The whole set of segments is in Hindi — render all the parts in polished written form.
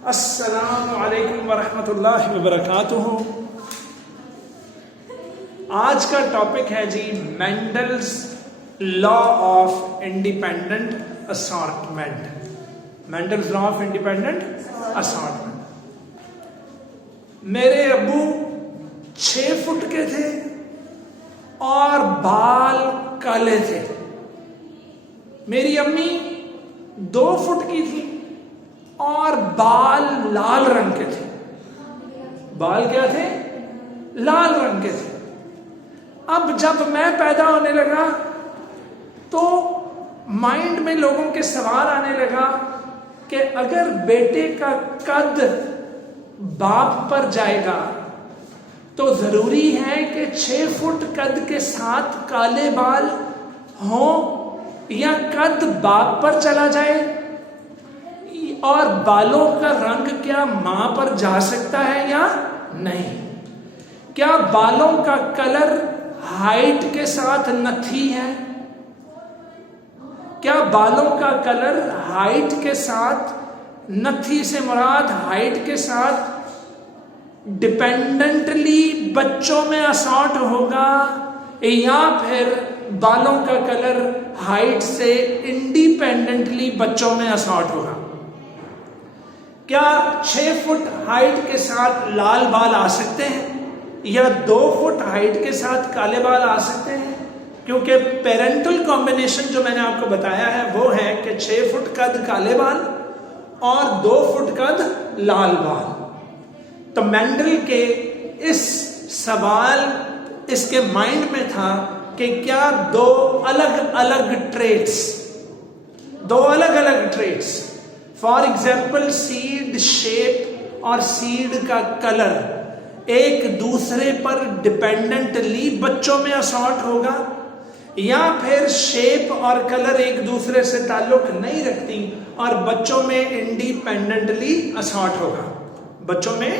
अस्सलामु अलैकुम वरहमतुल्लाहि वबरकातुहू। आज का टॉपिक है जी Mendel's law of independent assortment. Mendel's law of independent assortment. मेरे अब्बू 6 फुट के थे और बाल काले थे। मेरी अम्मी 2 फुट की थी और बाल लाल रंग के थे। बाल क्या थे? लाल रंग के थे। अब जब मैं पैदा होने लगा तो माइंड में लोगों के सवाल आने लगा कि अगर बेटे का कद बाप पर जाएगा तो जरूरी है कि 6 फुट कद के साथ काले बाल हों या कद बाप पर चला जाए, और बालों का रंग क्या मां पर जा सकता है या नहीं? क्या बालों का कलर हाइट के साथ नथी है? क्या बालों का कलर हाइट के साथ, नथी से मुराद हाइट के साथ डिपेंडेंटली बच्चों में असॉर्ट होगा, या फिर बालों का कलर हाइट से इंडिपेंडेंटली बच्चों में असॉर्ट होगा? क्या 6 फुट हाइट के साथ लाल बाल आ सकते हैं या 2 फुट हाइट के साथ काले बाल आ सकते हैं? क्योंकि पेरेंटल कॉम्बिनेशन जो मैंने आपको बताया है वो है कि 6 फुट कद काले बाल और 2 फुट कद लाल बाल। तो मेंडल के इस सवाल इसके माइंड में था कि क्या 2 अलग अलग traits, for example seed shape और सीड का कलर एक दूसरे पर डिपेंडेंटली बच्चों में असॉर्ट होगा, या फिर शेप और कलर एक दूसरे से ताल्लुक नहीं रखती और बच्चों में इंडिपेंडेंटली असॉर्ट होगा। बच्चों में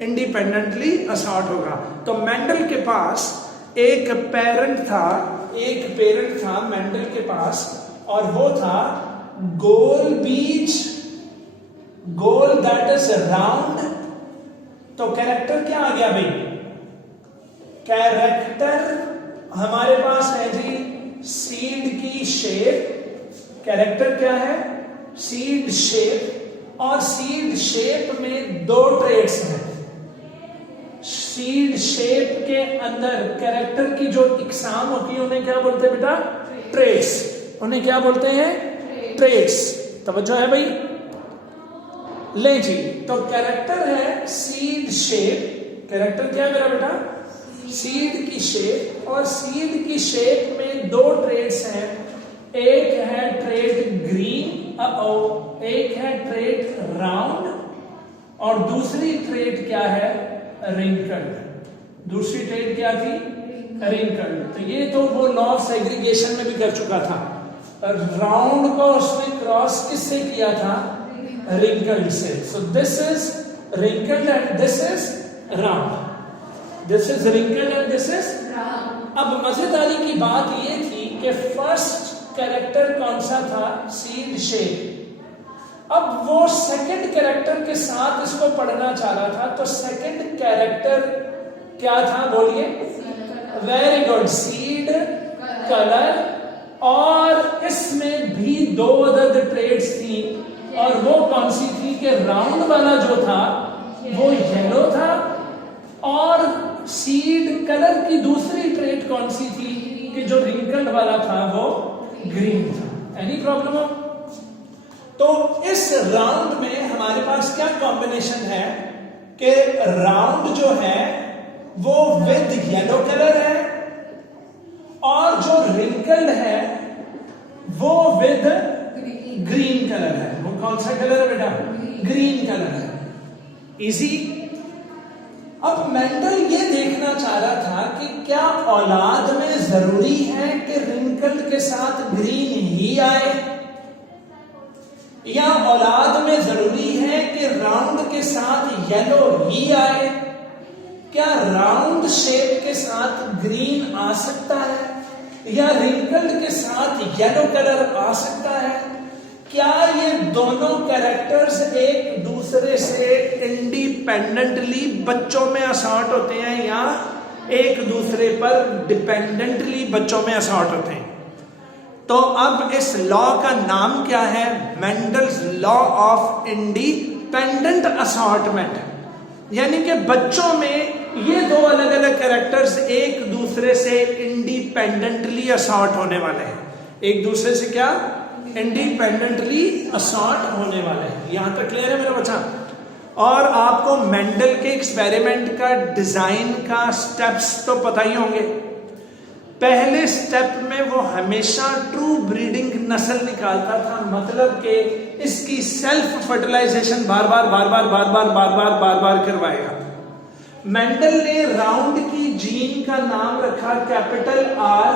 इंडिपेंडेंटली असॉर्ट होगा। तो मेंडल के पास एक पेरेंट था मेंडल के पास, और वो था गोल दैट इज राउंड। तो कैरेक्टर क्या आ गया भाई? कैरेक्टर हमारे पास है जी सीड की शेप। कैरेक्टर क्या है? Seed shape. और सीड शेप में 2 ट्रेट्स हैं। सीड शेप के अंदर कैरेक्टर की जो इकसाम होती है उन्हें क्या बोलते हैं बेटा? ट्रेट्स। उन्हें क्या बोलते हैं? ट्रेट्स। तवज्जो है भाई? ले जी, तो कैरेक्टर है सीड शेप। कैरेक्टर क्या है मेरा बेटा? सीड की शेप। और सीड की शेप में 2 ट्रेट्स हैं। एक है ट्रेट ग्रीन, एक है ट्रेट राउंड, और दूसरी ट्रेट क्या है? रिंकल्ड। दूसरी ट्रेट क्या थी? रिंकल्ड। तो ये तो वो लॉ ऑफ सेग्रीगेशन में भी कर चुका था। राउंड को उसने क्रॉस किससे किया था? रिंकल्ड से। So this is wrinkled and this is round. This is wrinkled and this is round. अब मजेदारी की बात ये थी कि फर्स्ट कैरेक्टर कौन सा था? Seed shape. अब वो सेकंड कैरेक्टर के साथ इसको पढ़ना चाह रहा था, तो सेकंड कैरेक्टर क्या था? बोलिए। Very good, seed colour. और इसमें भी 2 अदर ट्रेड्स थी, और वो कौन सी थी? कि राउंड वाला जो था वो येलो था, और सीड कलर की दूसरी ट्रेड कौन सी थी? कि जो रिंकल्ड वाला था वो ग्रीन था। Any problem? तो इस राउंड में हमारे पास क्या कॉम्बिनेशन है कि राउंड जो है वो विद येलो कलर है, और जो रिंकल्ड है वो विद ग्रीन कलर है। वो कौन सा कलर है बेटा? ग्रीन कलर है। इजी। अब मेंडल ये देखना चाह रहा था कि क्या औलाद में जरूरी है कि रिंकल्ड के साथ ग्रीन ही आए, या औलाद में जरूरी है कि राउंड के साथ येलो ही आए? क्या राउंड शेप के साथ ग्रीन आ सकता है, या रिंकल्ड के साथ येलो कलर आ सकता है? क्या ये दोनों कैरेक्टर्स एक दूसरे से से इंडिपेंडेंटली बच्चों में असॉर्ट होते हैं या एक दूसरे पर डिपेंडेंटली बच्चों में असॉर्ट होते हैं। तो अब इस लॉ का नाम क्या है? Mendel's law of independent assortment. यानी कि बच्चों में ये दो अलग अलग कैरेक्टर्स एक दूसरे से इंडिपेंडेंटली असॉर्ट होने वाले हैं। एक दूसरे से क्या? इंडिपेंडेंटली असॉर्ट होने वाले हैं। यहां तक क्लियर है मेरा बच्चा? और आपको मेंडल के एक्सपेरिमेंट का डिजाइन का स्टेप्स तो पता ही होंगे। पहले स्टेप में वो हमेशा ट्रू ब्रीडिंग नस्ल निकालता था, मतलब कि इसकी सेल्फ फर्टिलाइजेशन बार बार करवाएगा। मेंडल ने राउंड की जीन का नाम रखा कैपिटल आर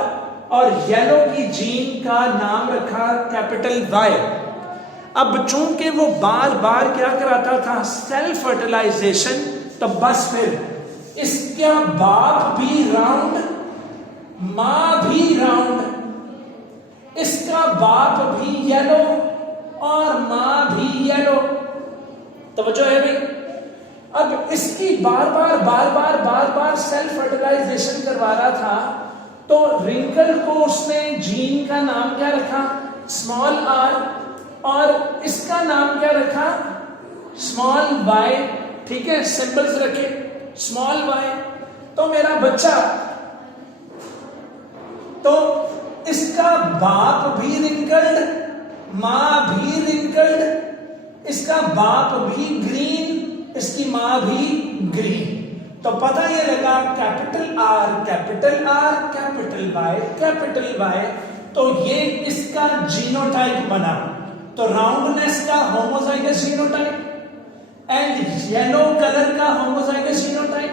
और येलो की जीन का नाम रखा कैपिटल वाई। अब चूंकि वो बार बार क्या कराता था? सेल्फ फर्टिलाइजेशन, तो बस फिर इसका बाप भी राउंड, मां भी राउंड, इसका बाप भी येलो और मां भी येलो। तवज्जो है भाई? अब इसकी बार बार सेल्फ फर्टिलाइजेशन करवा रहा था, तो रिंकल को उसने जीन का नाम क्या रखा? स्मॉल आर, और इसका नाम क्या रखा? Small Y. ठीक है, सिंबल्स रखे स्मॉल वाई। तो मेरा बच्चा, तो इसका बाप भी रिंकल्ड, मां भी रिंकल्ड, इसका बाप भी ग्रीन, इसकी मां भी ग्रीन। तो पता ये लगा capital R capital R capital Y, तो ये इसका जीनोटाइप बना। तो राउंडनेस का homozygous genotype and yellow colour का होमोजाइगस जीनोटाइप,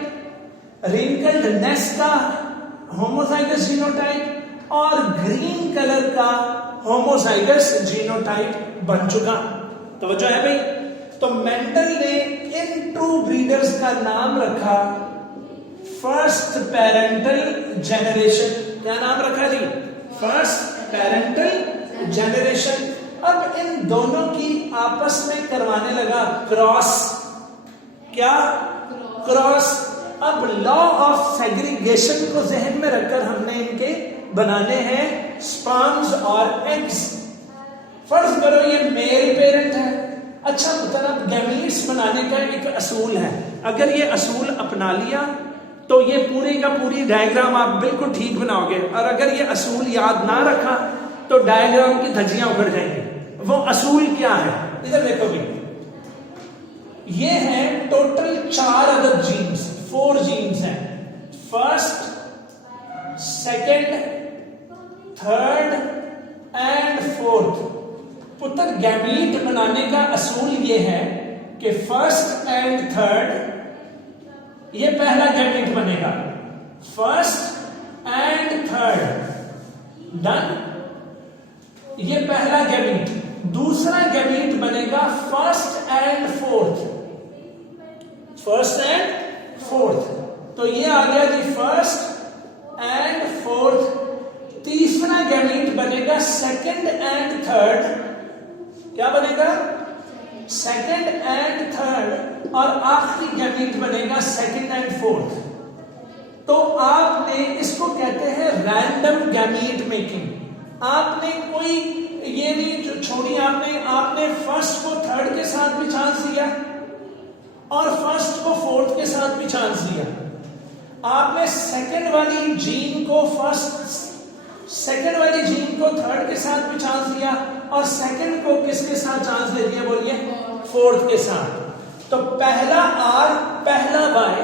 रिंकल्डनेस का होमोजाइगस जीनोटाइप और ग्रीन कलर का होमोजाइगस जीनोटाइप बन चुका। तो वजह है भाई? तो मेंडल ने इन ट्रू ब्रीडर्स का नाम रखा फर्स्ट पेरेंटल जेनरेशन। क्या नाम रखा जी? First parental generation. अब इन दोनों की आपस में करवाने लगा क्रॉस। क्या? क्रॉस। अब लॉ ऑफ सेग्रीगेशन को जहन में रखकर हमने इनके बनाने हैं स्पर्म्स और एग्स। फर्ज करो ये मेल पेरेंट है। अच्छा मतलब गैमीट्स बनाने का एक असूल है, अगर ये असूल अपना लिया तो ये पूरी का पूरी डायग्राम आप बिल्कुल ठीक बनाओगे, और अगर ये असूल याद ना रखा तो डायग्राम की धज्जियां उखड़ जाएंगी। वो असूल क्या है? इधर देखो भी, ये है टोटल 4 अदद जीन्स, 4 जीन्स हैं। First, second, third and fourth. पुत्र गैमीट बनाने का असूल ये है कि फर्स्ट एंड थर्ड, ये पहला गैमीट बनेगा, फर्स्ट एंड थर्ड, डन। ये पहला गैमीट। दूसरा गैमीट बनेगा first and fourth, first and fourth. तो ये आ गया जी फर्स्ट एंड फोर्थ। तीसरा गैमीट बनेगा सेकंड एंड थर्ड। क्या बनेगा? Second and third. और आखिरी गैमीट बनेगा सेकंड एंड फोर्थ। तो आपने इसको कहते हैं रैंडम गैमीट मेकिंग। आपने कोई ये नहीं जो छोड़ी, आपने फर्स्ट को थर्ड के साथ भी चांस दिया और फर्स्ट को फोर्थ के साथ भी चांस दिया। आपने सेकंड वाली जीन को थर्ड के साथ भी चांस दिया और सेकंड को किसके साथ चांस दे दिया? बोलिए, फोर्थ के साथ। तो पहला आर पहला वाई,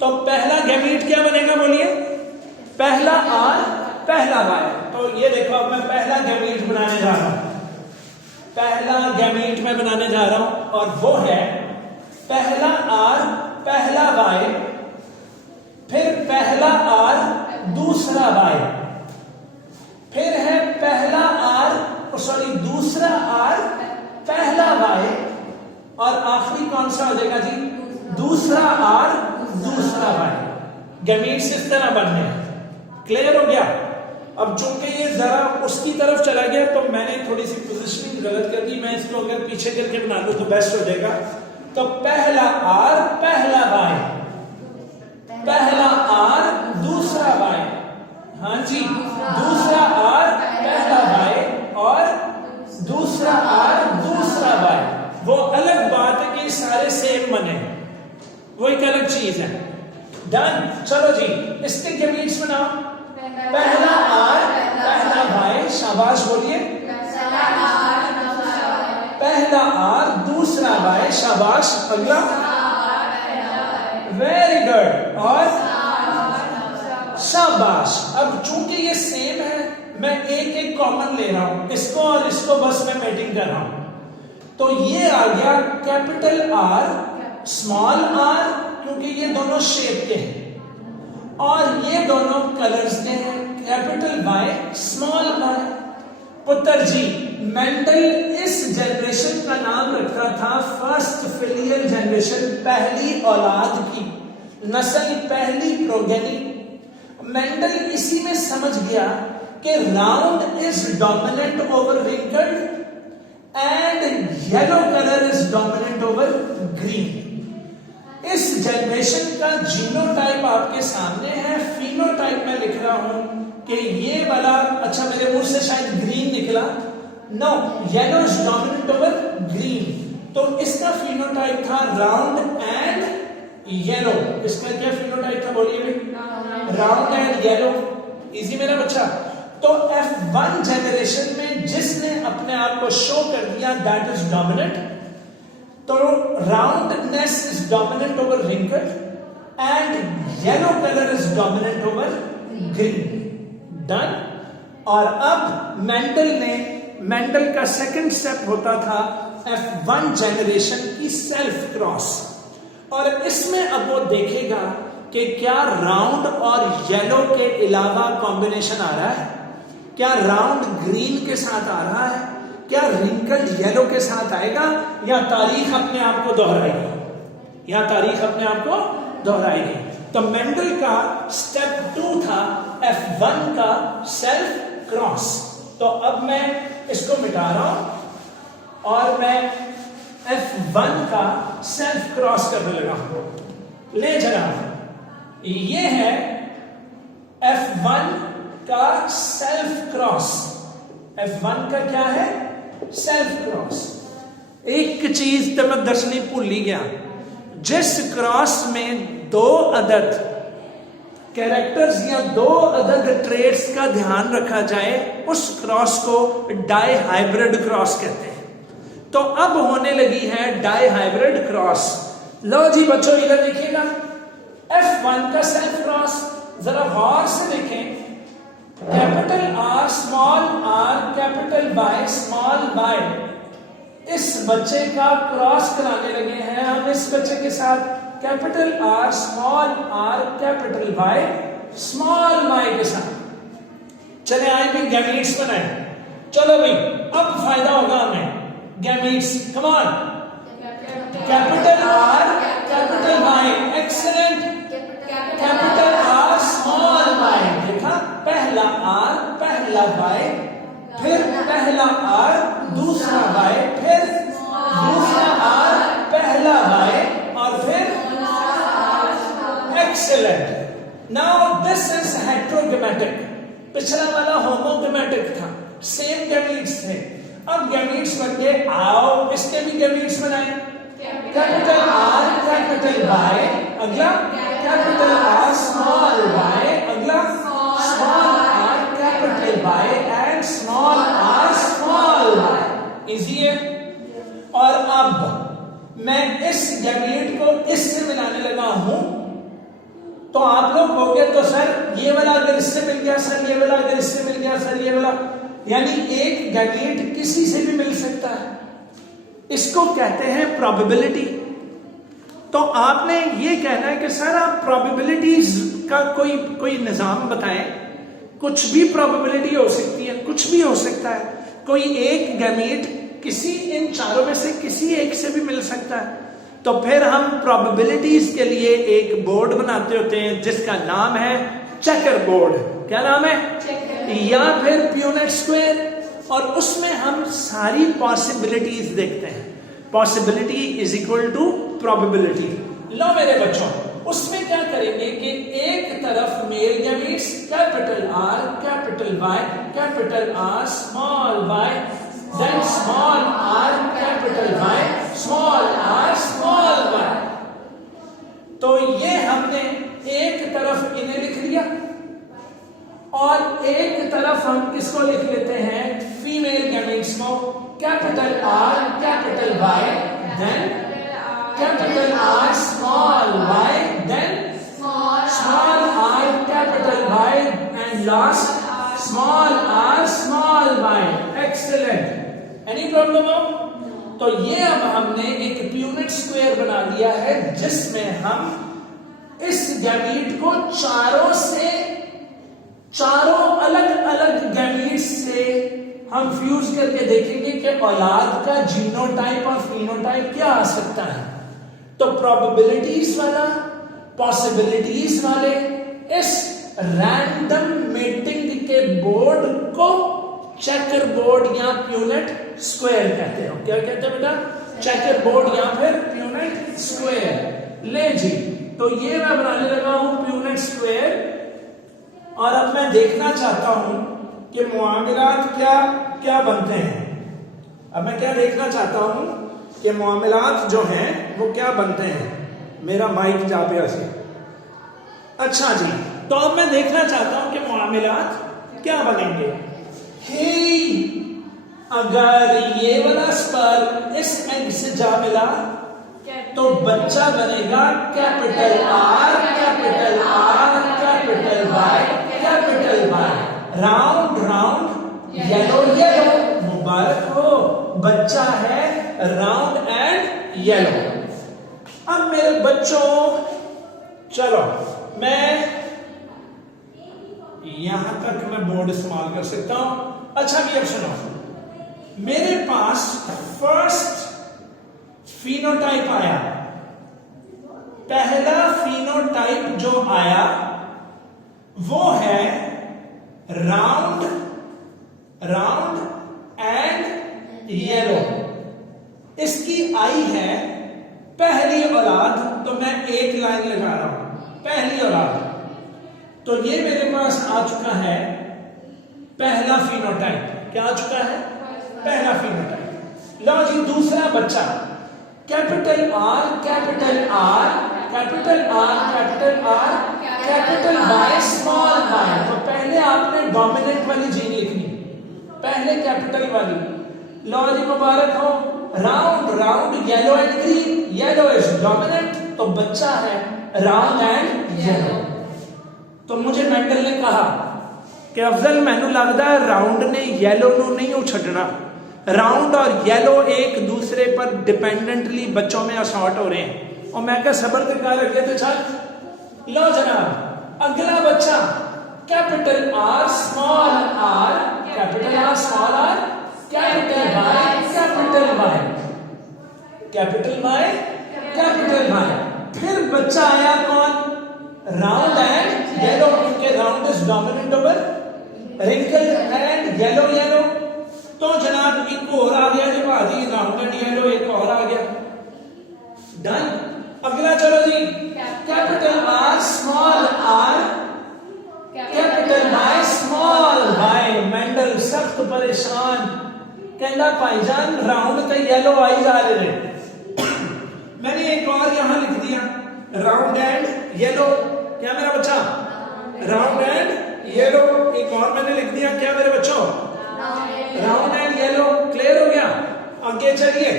तो पहला गैमीट क्या बनेगा? बोलिए, पहला आर पहला वाई। तो ये देखो, अब मैं पहला गैमीट बनाने जा रहा हूं, पहला गैमीट मैं बनाने जा रहा हूं, और वो है पहला आर पहला वाई, फिर पहला आर दूसरा वाई, फिर है पहला आर दूसरा आर पहला वाई, और आखिरी कौन सा हो जाएगा जी? दूसरा आर दूसरा वाई। गैमीट्स इस तरह बनने हैं। क्लियर हो गया? अब चूंकि ये जरा उसकी तरफ चला गया तो मैंने थोड़ी सी पोजीशनिंग गलत कर दी, मैं इसको अगर पीछे करके बना दूं तो बेस्ट हो जाएगा। तो पहला आर पहला वाई, पहला आर दूसरा वाई, हाँ जी, दूसरा आर पहला वाई और दूसरा आर दूसरा वाई। वो अलग बात है कि सारे सेम बने, वो एक अलग चीज है। डन। चलो जी, इसके गैमीट्स बनाओ। पहला आर पहला वाई, शाबाश बोलिए। पहला आर दूसरा वाई, शाबाश। अगला वेरी गुड, और शाबाश। अब चूंकि ये सेम है, मैं एक एक कॉमन ले रहा हूं, इसको और इसको बस मैं मेटिंग कर रहा हूं। तो ये आ गया कैपिटल आर स्मॉल आर, क्योंकि ये दोनों शेप के हैं, और ये दोनों कलर्स के हैं, कैपिटल वाई स्मॉल वाई। पुत्र जी, मेंडल इस जनरेशन का नाम रखा था फर्स्ट फिलियल जनरेशन, पहली औलाद की नस्ल, पहली प्रोगेनी। मेंडल इसी में समझ गया कि round is dominant over wrinkled and yellow colour is dominant over green. इस जनरेशन का जीनोटाइप आपके सामने है, फिनोटाइप में लिख रहा हूं कि ये वाला, अच्छा मेरे मुंह से शायद ग्रीन निकला, no, yellow is dominant over green. तो इसका फिनोटाइप था राउंड एंड येलो। इसका क्या फिनोटाइप था बोलिए? Round and yellow. इजी मेरा बच्चा। तो F1 जनरेशन में जिसने अपने आप को शो कर दिया दैट इज डोमिनेंट, तो roundness is dominant over wrinkle and yellow colour is dominant over green. Done. और अब मेंडल का सेकंड स्टेप होता था F1 जनरेशन की सेल्फ क्रॉस, और इसमें अब वो देखेगा कि क्या राउंड और येलो के अलावा कॉम्बिनेशन आ रहा है, क्या राउंड ग्रीन के साथ आ रहा है, क्या रिंकल्ड येलो के साथ आएगा, या तारीख अपने आप को दोहराएगी, या तारीख अपने आप को दोहराएगी। तो मेंडल का स्टेप 2 था F1 का सेल्फ क्रॉस। तो अब मैं इसको मिटा रहा हूं और मैं F1 का सेल्फ क्रॉस करने लगा हूं। ले जनाब, ये है F1 का सेल्फ क्रॉस। F1 का क्या है? Self cross. एक चीज तो मैं दर्शनी भूल ही गया, जिस क्रॉस में 2 अदद कैरेक्टर्स या 2 अदद ट्रेड्स का ध्यान रखा जाए, उस क्रॉस को डाई हाइब्रिड क्रॉस कहते हैं। तो अब होने लगी है डाई हाइब्रिड क्रॉस। लो जी बच्चों, इधर देखिएगा, F1 का सेल्फ क्रॉस जरा गौर से देखें। Capital R small R, capital Y small Y, इस बच्चे का क्रॉस कराने लगे हैं हम इस बच्चे के साथ। Capital R small R, capital Y small Y के साथ। चले आए भी गैमीट्स बनाए। चलो भाई, अब फायदा होगा हमें। Gametes, come on. Capital R capital Y, excellent. Capital R small Y, देखा, पहला आर पहला वाई, फिर पहला आर दूसरा वाई, फिर दूसरा आर पहला वाई, और फिर excellent. Now this is heterogametic. पिछला वाला होमोगेमेटिक था, सेम गैमीट्स थे। अब गैमीट्स बन गए। आओ इसके भी गैमीट्स बनाए। कैपिटल आर कैपिटल वाई, अगला कैपिटल आर स्मॉल वाई, अगला small R capital Y and small R small Y. Easy है। और अब मैं इस गैमीट को इससे मिलाने लगा हूं, तो आप लोग कहोगे तो सर ये वाला अगर इससे मिल गया, सर ये वाला अगर इससे मिल गया, सर ये वाला, यानी एक गैमीट किसी से भी मिल सकता है। इसको कहते हैं प्रोबेबिलिटी। तो आपने ये कहना है कि सर आप प्रोबेबिलिटीज का कोई निजाम बताएं। कुछ भी प्रोबेबिलिटी हो सकती है, कुछ भी हो सकता है। कोई एक गैमीट किसी इन चारों में से किसी एक से भी मिल सकता है। तो फिर हम प्रोबेबिलिटीज के लिए एक बोर्ड बनाते होते हैं जिसका नाम है चेकर बोर्ड। क्या नाम है? या फिर प्यूनेट स्क्वायर, और उसमें हम सारी पॉसिबिलिटीज देखते हैं। Possibility is equal to probability. लो मेरे बच्चों, उसमें क्या करेंगे कि एक तरफ male gametes capital R capital Y capital R small Y, then small R capital Y small R small Y. तो ये हमने एक तरफ इन्हें लिख लिया और एक तरफ हम किसको लिख लेते हैं, फीमेल गैमीट्स को, capital R capital Y then capital R small Y then small R capital Y and last small R small Y. Excellent. Any problem हो? तो ये अब हमने एक प्यूनेट स्क्वायर बना लिया है जिसमें हम इस गैमीट को चारों अलग अलग गैमीट्स से हम फ्यूज करके देखेंगे कि औलाद का जीनोटाइप और फिनोटाइप क्या आ सकता है। तो प्रोबेबिलिटीज वाला, पॉसिबिलिटीज वाले इस रैंडम मेटिंग के बोर्ड को चेकर बोर्ड या प्यूनेट स्क्वायर कहते हो। क्या कहते हैं बेटा? चेकर बोर्ड या फिर प्यूनेट स्क्वायर। ले जी, तो ये मैं बनाने लगा हूं प्यूनेट स्क्वायर, और अब मैं देखना चाहता हूं कि मुआमिलात क्या क्या बनते हैं। अब मैं क्या देखना चाहता हूं कि मुआमिलात जो हैं वो क्या बनते हैं। मेरा माइक जा पे ऐसे। अच्छा जी, तो अब मैं देखना चाहता हूं कि मुआमिलात क्या बनेंगे। हे, अगर ये वाला स्पर्म इस एग से जा मिला तो बच्चा बनेगा capital R capital R capital Y capital Y, round round yellow yellow. मुबारक हो, बच्चा है राउंड एंड येलो। अब मेरे बच्चों, चलो मैं यहां तक मैं बोर्ड इस्तेमाल कर सकता हूं। अच्छा भी अब सुनो, मेरे पास फर्स्ट फिनोटाइप आया। पहला फिनोटाइप जो आया वो है राउंड राउंड एंड येलो। इसकी आई है पहली औलाद, तो मैं एक लाइन लगा रहा हूं, पहली औलाद। तो ये मेरे पास आ चुका है पहला फिनोटाइप। क्या आ चुका है? पहला फिनोटाइप। लो जी, दूसरा बच्चा capital R capital R capital R capital R capital Y small Y. तो पहले आपने डोमिनेंट वाली जीन लिखनी, पहले कैपिटल वाली। लो जी, मुबारक हो, round round yellow and green. Yellow is dominant, तो बच्चा है राउंड एंड येलो। तो मुझे मेंडल ने कहा कि अफजल मैनू लगता है राउंड ने येलो नू नहीं उछड़ना। राउंड और येलो एक दूसरे पर डिपेंडेंटली बच्चों में असॉर्ट हो रहे हैं। और मैं क्या सबर करके रखे तो चल। लो जनाब, अगला बच्चा capital R small R capital R small R capital Y capital Y capital Y capital Y. फिर बच्चा आया कौन? राउंड एंड येलो, क्योंकि round is dominant over wrinkle and yellow yellow. तो जनाब एक और आ गया जी भाजी, राउंड एंड येलो एक और आ गया। डन। अगला चलो जी, capital R small R capital Y small Y. Mendel सख्त परेशान, कहना भाईजान राउंड तो येलो आई जा रहे हैं। मैंने एक और यहां लिख दिया राउंड एंड येलो। क्या मेरा बच्चा? Round and yellow. एक और मैंने लिख दिया, क्या मेरे बच्चों? Round and yellow. क्लियर हो गया? आगे चलिए,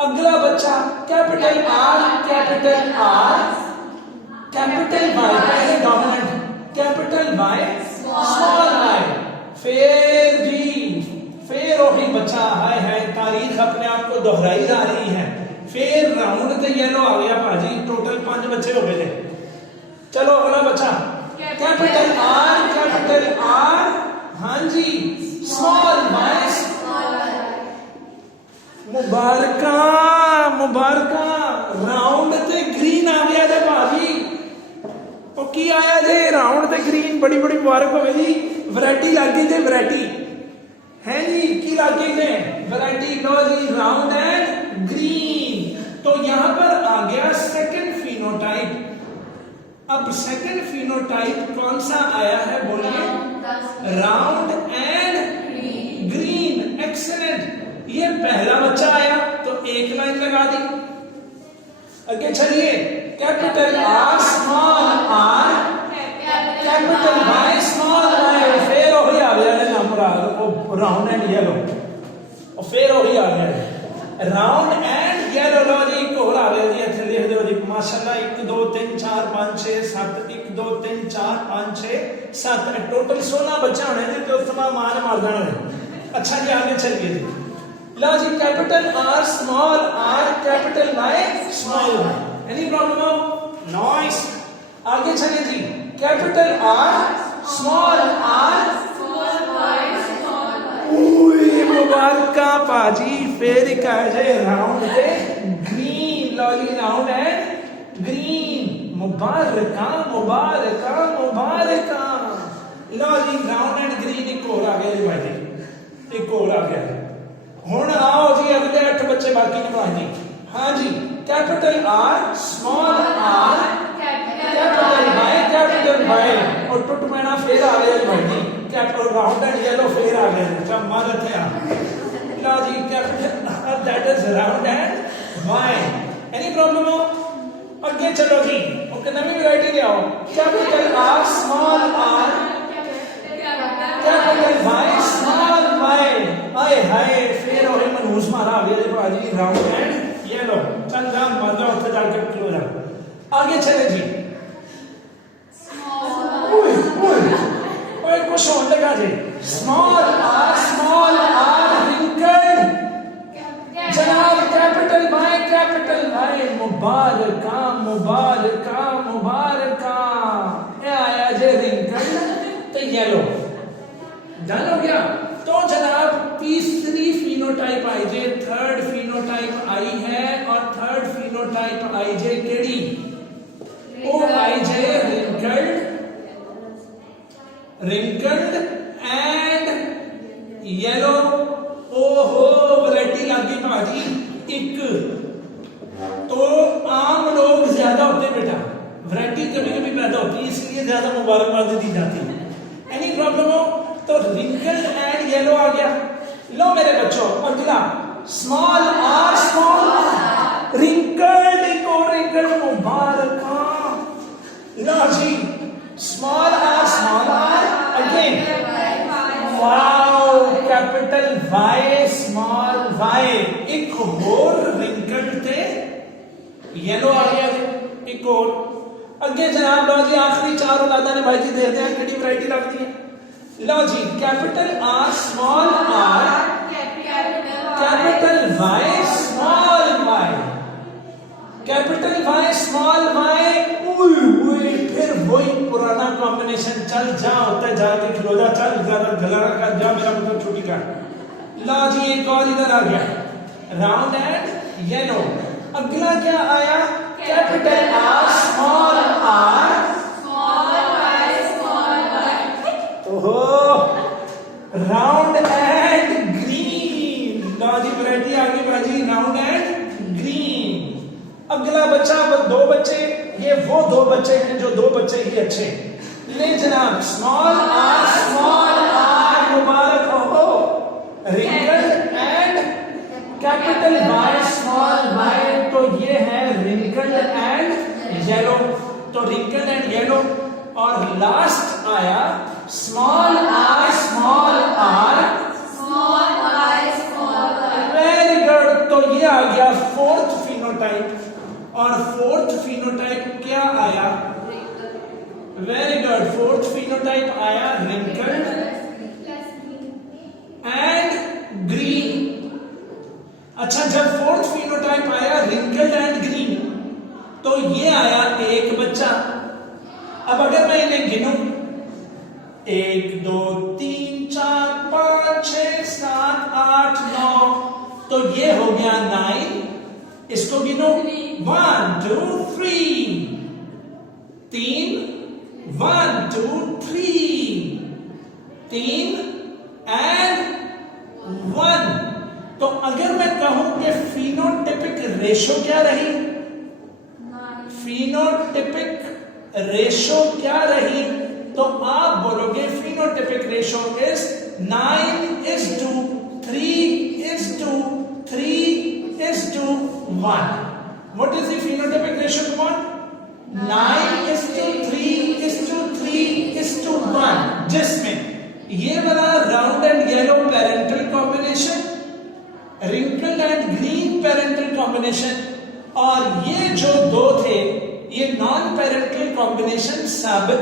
अगला बच्चा capital R capital R capital Y, पहले dominant, capital Y small Y. फिर जी फिर वही बच्चा, हाय हाय तारीख अपने आप को दोहराई जा रही है। फिर राउंड तो येलो आ गया भाजी, टोटल 5 बच्चे हो गए थे। चलो अगला बच्चा कैपिटल आर, हाँ जी स्मॉल वाई। मुबारका मुबारका, राउंड ते ग्रीन आ गया था भाजी। ਉਹ ਕੀ ਆਇਆ ਜੇ ਰਾਉਂਡ ਤੇ ਗ੍ਰੀਨ ਬੜੀ ਬੜੀ ਮੁਬਾਰਕ ਹੋਵੇ ਜੀ वैरायटी लग गई थे वैरायटी है जी की लग गई थे वैरायटी लो जी राउंड एंड ग्रीन तो यहां पर आ गया सेकंड फिनोटाइप अब सेकंड फिनोटाइप कौन सा आया है बोलिए राउंड एंड ग्रीन एक्सीलेंट ये पहला बच्चा आया तो एक लाइन लगा दी आगे चलिए capital R small R capital Y small Y फिर वही आ गया है नंबर वो राउंड एंड येलो और फिर वही आ गया राउंड एंड येलो लो जी एक और आ गया जी इथे लिख दो जी माशाल्लाह 1 2 3 4 5 6 7 1 2 3 4 5 6 7 टोटल 16 बच्चे होने थे तो उसमें मान मार देना अच्छा जी आगे चलिए जी लो जी capital R small R capital Y small Y any problem noise आगे चलिए जी कैपिटल आर स्मॉल वाई मुबारका पाजी फिर कहे राउंड पे ग्रीन लॉली राउंड एंड ग्रीन मुबारका मुबारका मुबारका लॉली राउंड एंड ग्रीन एक और आ गया भाई एक और आ गया हुन आओ जी अगले 8 बच्चे बाकी निभाए जी हाँ जी capital R small R capital Y और टुट पैना फिर आ गया भाई कैपिटल राउंड एंड येलो फिर आ गया क्या मदद है लो जी capital that is round and Y any problem हो आगे चलो जी ओके नवी वैरायटी ले आओ capital R small R capital Y small Y आए हाय फिर वही मनहूस मारा आ गया भाई राउंड एंड येलो चल जा मर जाओ उठे जाके क्लोज जा आगे चले जी कुछ होने लगा जी स्मॉल आर रिंकल्ड जनाब कैपिटल वाई मुबारका मुबारका मुबारका ये आया जे रिंकल्ड तो येलो डन हो गया तो जनाब तीसरी फिनोटाइप आई जे थर्ड फिनोटाइप आई है और थर्ड फिनोटाइप आई जे केड़ी ओ आई जे रिंकल्ड एंड येलो ओहो वैरायटी लग गई भाजी एक तो आम लोग ज्यादा होते बेटा वैरायटी कभी कभी पैदा होती है इसलिए ज्यादा मुबारकबाद दी जाती है एनी प्रॉब्लम हो तो रिंकल्ड एंड येलो आ गया लो मेरे बच्चों अगला स्मॉल आर रिंकल्ड एक और रिंकल्ड मुबारका लो जी small R again wow capital Y small Y एक और रिंकल्ड थे येलो आ गया एक और अगे जनाब लो जी आखिरी 4 औलादा ने भाई जी दे हैं कितनी वैरायटी लगती है लो जी capital R small R capital Y small Y capital Y small Y फिर वही पुराना कॉम्बिनेशन चल जा होता है जाके खिलो जा चल ज्यादा गला रखा जा मेरा मतलब छोटी कर ला जी एक और इधर आ गया राउंड एंड येलो अगला क्या आया कैपिटल आर स्मॉल वाई ओहो राउंड एंड ग्रीन ला जी वैरायटी आ गई बाजी राउंड एंड ग्रीन अगला बच्चा 2 बच्चे ये वो 2 बच्चे हैं जो 2 बच्चे ही अच्छे ले जनाब स्मॉल आर मुबारक हो wrinkled and capital Y small Y तो ये है रिंकल्ड एंड येलो तो रिंकल्ड एंड येलो और लास्ट आया स्मॉल आर वेरी गुड तो ये आ गया फोर्थ फिनोटाइप और फोर्थ फिनोटाइप क्या आया वेरी गुड फोर्थ फिनोटाइप आया रिंकल्ड एंड ग्रीन अच्छा जब फोर्थ फिनोटाइप आया रिंकल्ड एंड ग्रीन तो ये आया एक बच्चा अब अगर मैं इन्हें गिनूं 1 2 3 4 5 6 7 8 9 तो ये हो गया 9 इसको गिनो 1 2 3 3 1 2 3, 3 and 1। तो अगर मैं कहूं कि फिनोटिपिक रेशो क्या रही, फिनोटिपिक रेशो क्या रही, तो आप बोलोगे phenotypic ratio is 9:3:3:1। What is the phenotypic ratio? Come on, 9:3:3:1, जिसमें ये वाला round and yellow parental combination, wrinkle and green parental combination, और ये जो दो थे ये नॉन पेरेंटल कॉम्बिनेशन साबित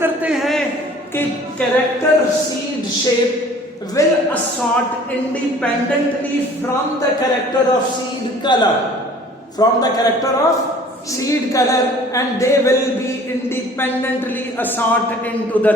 करते हैं कि character seed shape will assort independently from the character of seed color, and they will be independently assort into the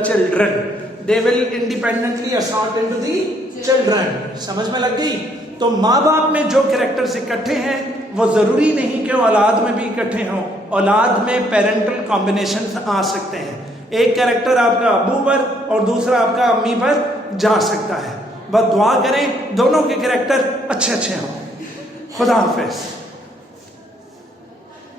children, समझ में लग गई? तो माँ बाप में जो कैरेक्टर्स इकट्ठे हैं वो जरूरी नहीं कि औलाद में भी इकट्ठे हों, औलाद में पेरेंटल कॉम्बिनेशन आ सकते हैं। एक कैरेक्टर आपका अब्बू पर और दूसरा आपका अम्मी पर जा सकता है। बस दुआ करें दोनों के कैरेक्टर अच्छे हों। खुदा हाफिज।